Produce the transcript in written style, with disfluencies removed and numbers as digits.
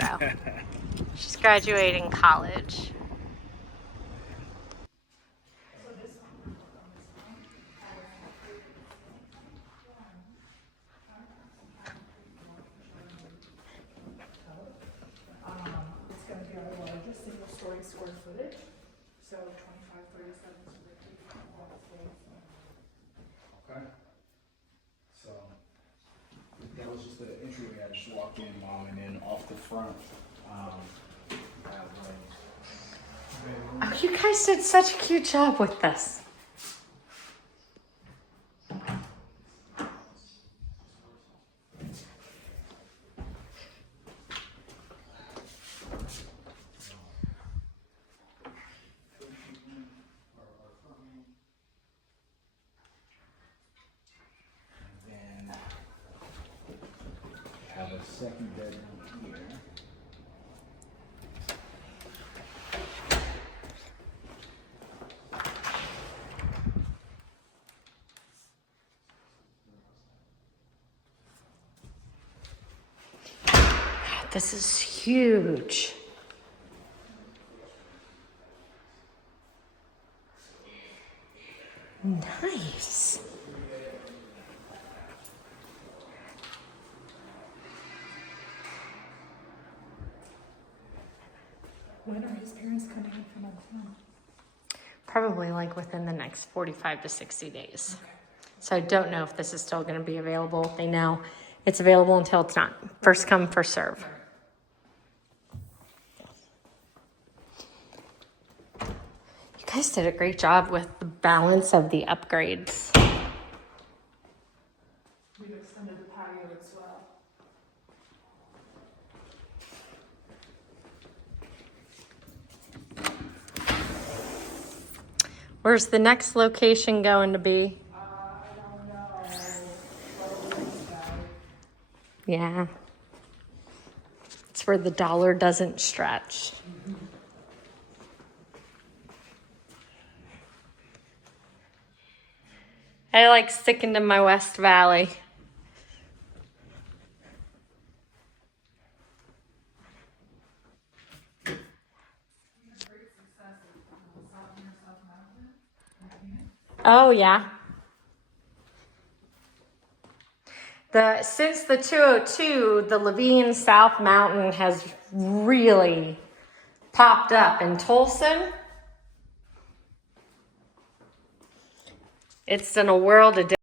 Colorado. She's graduating college. It's going to be our largest single-story square footage, so 2537 square feet. Okay. So that was just the entryway. I just walked in, Mom, and then off the front. Oh, you guys did such a cute job with this. Then have a second bedroom here. This is huge. Nice. When are his parents coming in from Oklahoma? Probably like within the next 45 to 60 days. So I don't know if this is still going to be available. They know it's available until it's not. First come, first serve. You guys did a great job with the balance of the upgrades. We've extended the patio as well. Where's the next location going to be? I don't know. Yeah. It's where the dollar doesn't stretch. I like sticking to my West Valley. Oh yeah. Since the 202, the Levine South Mountain has really popped up in Tolson. It's done a world of difference.